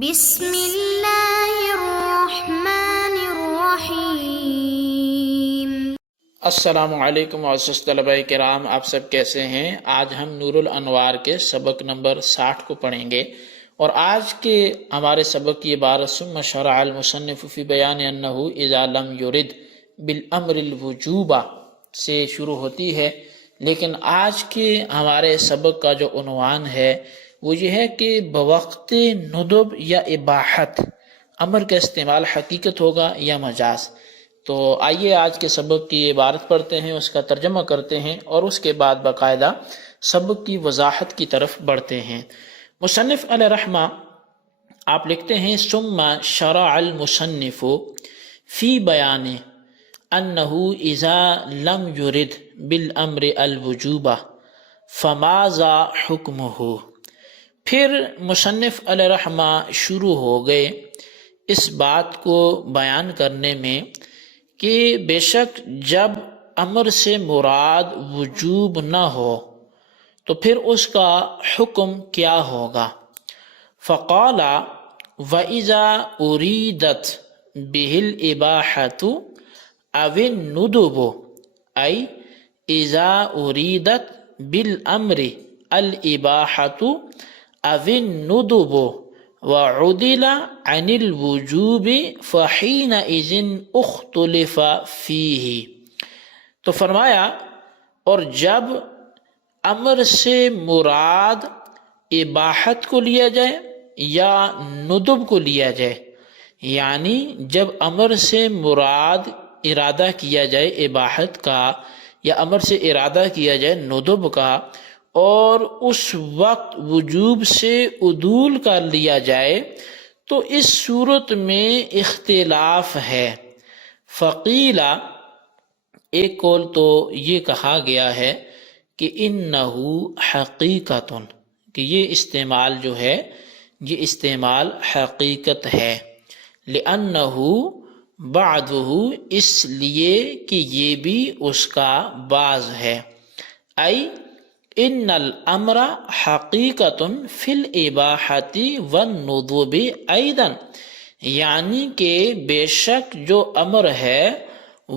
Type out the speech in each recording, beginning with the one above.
بسم اللہ الرحمن الرحیم۔ السلام علیکم معزز طلبہ کرام، آپ سب کیسے ہیں؟ آج ہم نور الانوار کے سبق نمبر 60 کو پڑھیں گے، اور آج کے ہمارے سبق کی عبارت ثم شرع المصنف فی بیان انہ اذا لم یرد بالامر الوجوب سے شروع ہوتی ہے، لیکن آج کے ہمارے سبق کا جو عنوان ہے وہ یہ ہے کہ بوقت ندب یا اباحت امر کا استعمال حقیقت ہوگا یا مجاز۔ تو آئیے آج کے سبق کی عبارت پڑھتے ہیں، اس کا ترجمہ کرتے ہیں، اور اس کے بعد باقاعدہ سبق کی وضاحت کی طرف بڑھتے ہیں۔ مصنف علیہ رحمہ آپ لکھتے ہیں ثم شرع المصنف فی بیان انہ اذا لم یرد بالامر الوجوب فماذا حکمہ۔ پھر مصنف علیہ رحمہ شروع ہو گئے اس بات کو بیان کرنے میں کہ بے شک جب امر سے مراد وجوب نہ ہو تو پھر اس کا حکم کیا ہوگا۔ فقال وَإِذَا أُرِيدَتْ بِهِ الْإِبَاحَةُ أَوِ النُّدُبُ أي إِذَا أُرِيدَتْ بِالْأَمْرِ الْإِبَاحَةُ أَوِ النُّدُبُ وعدل عن الوجوب فحينئذ اختلف فيه۔ تو فرمایا اور جب امر سے مراد اباحت کو لیا جائے یا ندب کو لیا جائے، یعنی جب امر سے مراد ارادہ کیا جائے اباحت کا یا امر سے ارادہ کیا جائے ندب کا، اور اس وقت وجوب سے عدول کر لیا جائے، تو اس صورت میں اختلاف ہے۔ فقیلا ایک قول تو یہ کہا گیا ہے کہ انہو حقیقت، کہ یہ استعمال جو ہے یہ استعمال حقیقت ہے، لأنہو بعضہ، اس لیے کہ یہ بھی اس کا بعض ہے، ای ان الامر حقیقت فی الاباحۃ والندب ایضا، یعنی کہ بے شک جو امر ہے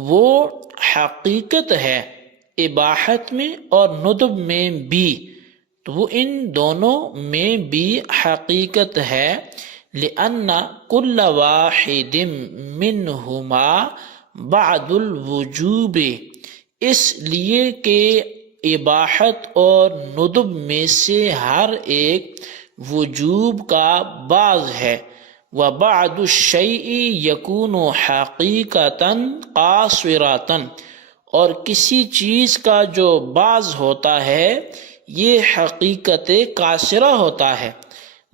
وہ حقیقت ہے اباحت میں اور ندب میں بھی، تو وہ ان دونوں میں بھی حقیقت ہے، لأن کل واحد منہما بعد الوجوب، اس لیے کہ اباحت اور ندب میں سے ہر ایک وجوب کا بعض ہے، وبعض الشیء یکون حقیقتا قاصرتا، اور کسی چیز کا جو بعض ہوتا ہے یہ حقیقت قاصرہ ہوتا ہے،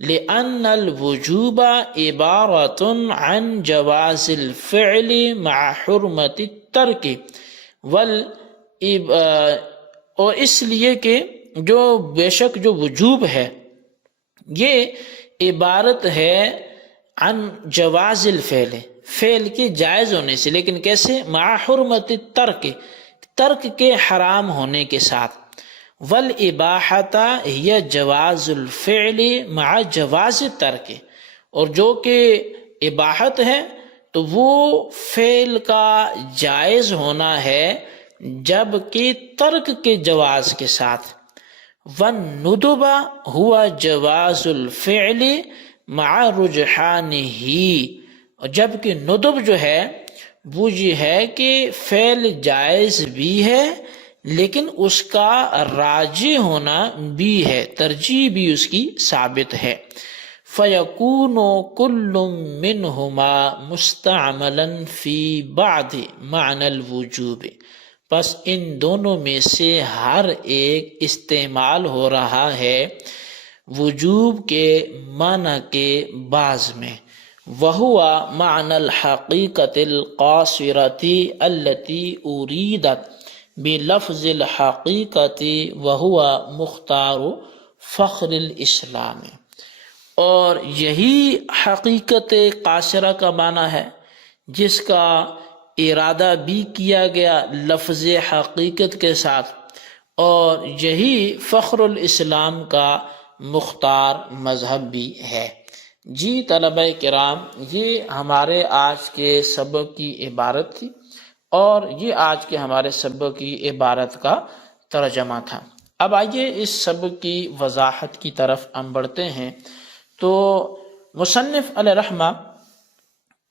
لأن الوجوب عبارۃ عن جواز الفعل مع حرمت الترک اور اس لیے کہ جو بے شک جو وجوب ہے یہ عبارت ہے عن جواز الفعل، فعل کے جائز ہونے سے، لیکن کیسے؟ مع حرمت الترک، ترک کے حرام ہونے کے ساتھ، والاباحۃ ہی جواز الفعل مع جواز الترک، اور جو کہ اباحت ہے تو وہ فعل کا جائز ہونا ہے جبکہ ترک کے جواز کے ساتھ، والندب ہوا جواز الفعل مع رجحانہ، اور جبکہ ندب جو ہے وہ یہ ہے کہ فعل جائز بھی ہے لیکن اس کا راجح ہونا بھی ہے، ترجیح بھی اس کی ثابت ہے۔ فَيَكُونُ كُلٌّ مِّنْهُمَا مُسْتَعْمَلًا فِي بَعْضِ مَعْنَى الْوُجُوبِ، پس ان دونوں میں سے ہر ایک استعمال ہو رہا ہے وجوب کے معنی کے بعض میں، وَهُوَ مَعْنَى الْحَقِيقَةِ الْقَاصِرَةِ الَّتِي أُرِيدَتْ بِلَفْظِ الْحَقِيقَةِ وَهُوَ مُخْتَارُ فخر الاسلام، اور یہی حقیقت قاصرہ کا معنی ہے جس کا ارادہ بھی کیا گیا لفظ حقیقت کے ساتھ، اور یہی فخر الاسلام کا مختار مذہب بھی ہے۔ جی طلبہ کرام، یہ ہمارے آج کے سبق کی عبارت تھی اور یہ آج کے ہمارے سبق کی عبارت کا ترجمہ تھا۔ اب آئیے اس سبق کی وضاحت کی طرف ہم بڑھتے ہیں۔ تو مصنف علیہ رحمہ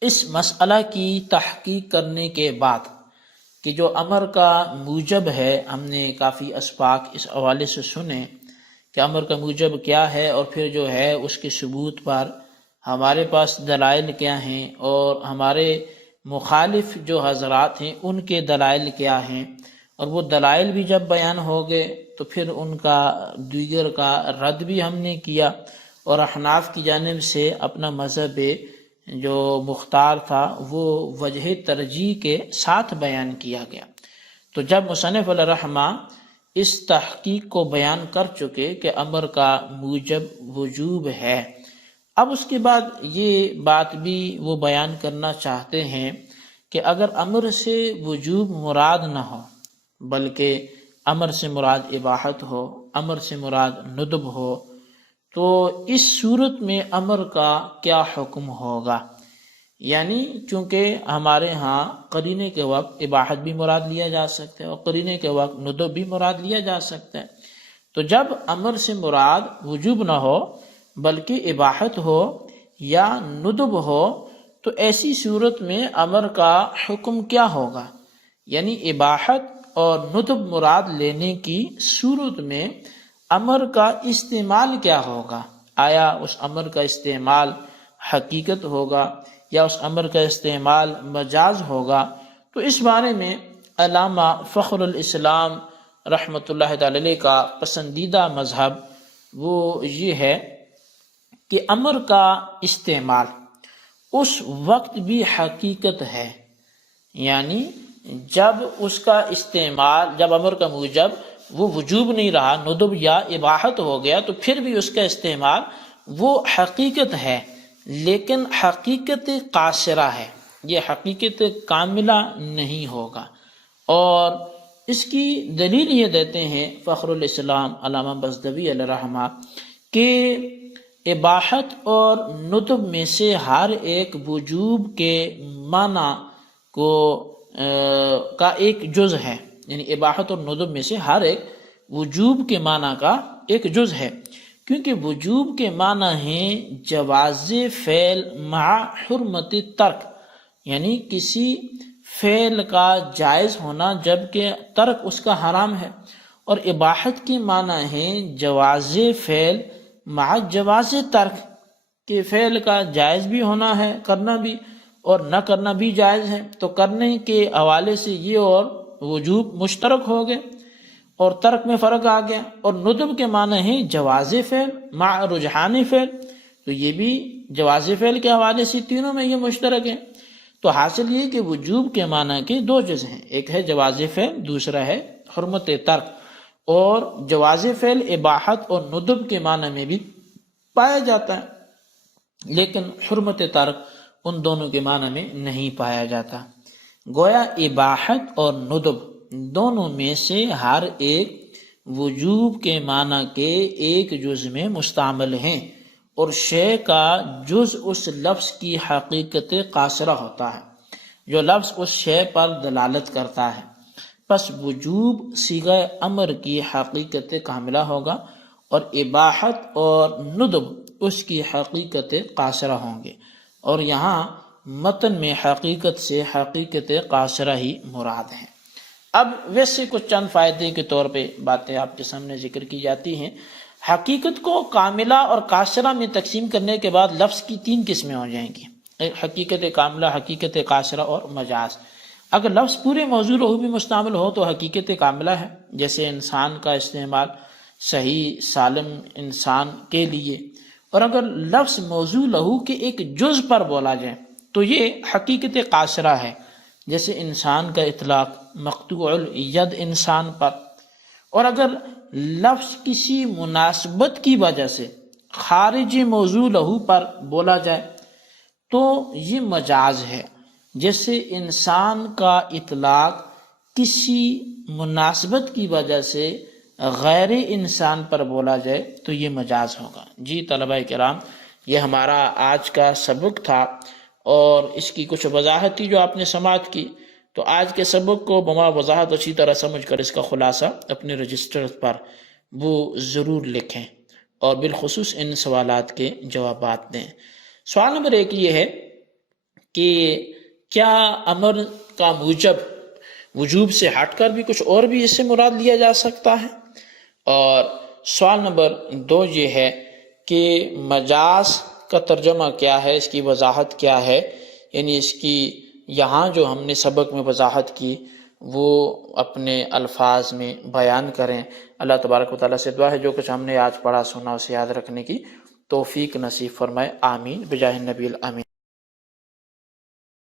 اس مسئلہ کی تحقیق کرنے کے بعد کہ جو امر کا موجب ہے، ہم نے کافی اسباق اس حوالے سے سنے کہ امر کا موجب کیا ہے، اور پھر جو ہے اس کے ثبوت پر ہمارے پاس دلائل کیا ہیں، اور ہمارے مخالف جو حضرات ہیں ان کے دلائل کیا ہیں، اور وہ دلائل بھی جب بیان ہو گئے تو پھر ان کا دیگر کا رد بھی ہم نے کیا، اور احناف کی جانب سے اپنا مذہب جو مختار تھا وہ وجہ ترجیح کے ساتھ بیان کیا گیا۔ تو جب مصنف علیہ رحمہ اس تحقیق کو بیان کر چکے کہ امر کا موجب وجوب ہے، اب اس کے بعد یہ بات بھی وہ بیان کرنا چاہتے ہیں کہ اگر امر سے وجوب مراد نہ ہو بلکہ امر سے مراد اباحت ہو، امر سے مراد ندب ہو، تو اس صورت میں امر کا کیا حکم ہوگا؟ یعنی چونکہ ہمارے ہاں قرینے کے وقت اباحت بھی مراد لیا جا سکتا ہے اور قرینے کے وقت ندب بھی مراد لیا جا سکتا ہے، تو جب امر سے مراد وجوب نہ ہو بلکہ اباحت ہو یا ندب ہو تو ایسی صورت میں امر کا حکم کیا ہوگا؟ یعنی اباحت اور ندب مراد لینے کی صورت میں امر کا استعمال کیا ہوگا؟ آیا اس امر کا استعمال حقیقت ہوگا یا اس امر کا استعمال مجاز ہوگا؟ تو اس بارے میں علامہ فخر الاسلام رحمۃ اللہ تعالی علیہ کا پسندیدہ مذہب وہ یہ ہے کہ امر کا استعمال اس وقت بھی حقیقت ہے، یعنی جب اس کا استعمال، جب امر کا موجب وہ وجوب نہیں رہا، ندب یا اباحت ہو گیا، تو پھر بھی اس کا استعمال وہ حقیقت ہے، لیکن حقیقت قاصرہ ہے، یہ حقیقت کاملہ نہیں ہوگا۔ اور اس کی دلیل یہ دیتے ہیں فخر الاسلام علامہ بزدوی علیہ رحمہ کہ اباحت اور ندب میں سے ہر ایک وجوب کے معنی کو کا ایک جز ہے، یعنی اباحت اور ندب میں سے ہر ایک وجوب کے معنی کا ایک جز ہے، کیونکہ وجوب کے معنی ہیں جواز فعل مع حرمت ترک، یعنی کسی فعل کا جائز ہونا جبکہ ترک اس کا حرام ہے، اور اباحت کے معنی ہیں جواز فعل مع جواز ترک، کہ فعل کا جائز بھی ہونا ہے، کرنا بھی، اور نہ کرنا بھی جائز ہے، تو کرنے کے حوالے سے یہ اور وجوب مشترک ہو گئے اور ترک میں فرق آ گیا۔ اور ندب کے معنی ہیں جواز فعل مع رجحان فعل، تو یہ بھی جواز فعل کے حوالے سے تینوں میں یہ مشترک ہے۔ تو حاصل یہ کہ وجوب کے معنی کے دو جز ہیں، ایک ہے جواز فعل، دوسرا ہے حرمت ترک، اور جواز فعل اباحت اور ندب کے معنی میں بھی پایا جاتا ہے، لیکن حرمت ترک ان دونوں کے معنی میں نہیں پایا جاتا۔ گویا اباحت اور ندب دونوں میں سے ہر ایک وجوب کے معنی کے ایک جز میں مستعمل ہیں، اور شے کا جز اس لفظ کی حقیقت قاصرہ ہوتا ہے، جو لفظ اس شے پر دلالت کرتا ہے، پس وجوب صیغہ امر کی حقیقت کاملہ ہوگا اور اباحت اور ندب اس کی حقیقت قاصرہ ہوں گے، اور یہاں متن میں حقیقت سے حقیقت قاصرہ ہی مراد ہیں۔ اب ویسے کچھ چند فائدے کے طور پہ باتیں آپ کے سامنے ذکر کی جاتی ہیں۔ حقیقت کو کاملہ اور قاصرہ میں تقسیم کرنے کے بعد لفظ کی تین قسمیں ہو جائیں گی، حقیقت کاملہ، حقیقت قاصرہ اور مجاز۔ اگر لفظ پورے موضوع لہو بھی مستعمل ہو تو حقیقت کاملہ ہے، جیسے انسان کا استعمال صحیح سالم انسان کے لیے، اور اگر لفظ موضوع لہو کے ایک جز پر بولا جائے تو یہ حقیقت قاصرہ ہے، جیسے انسان کا اطلاق مقطوع الید انسان پر، اور اگر لفظ کسی مناسبت کی وجہ سے خارج موضوع لہو پر بولا جائے تو یہ مجاز ہے، جیسے انسان کا اطلاق کسی مناسبت کی وجہ سے غیر انسان پر بولا جائے تو یہ مجاز ہوگا۔ جی طلبہ کرام، یہ ہمارا آج کا سبق تھا، اور اس کی کچھ وضاحت تھی جو آپ نے سماعت کی. تو آج کے سبق کو بما وضاحت اچھی طرح سمجھ کر اس کا خلاصہ اپنے رجسٹر پر وہ ضرور لکھیں، اور بالخصوص ان سوالات کے جوابات دیں. سوال نمبر 1 یہ ہے کہ کیا امر کا موجب وجوب سے ہٹ کر بھی کچھ اور بھی اس سے مراد لیا جا سکتا ہے؟ اور سوال نمبر 2 یہ ہے کہ مجاز کا ترجمہ کیا ہے، اس کی وضاحت کیا ہے، یعنی اس کی یہاں جو ہم نے سبق میں وضاحت کی وہ اپنے الفاظ میں بیان کریں. اللہ تبارک و تعالیٰ سے دعا ہے جو کچھ ہم نے آج پڑھا سنا اسے یاد رکھنے کی توفیق نصیب فرمائے. آمین بجاہ النبی الامین.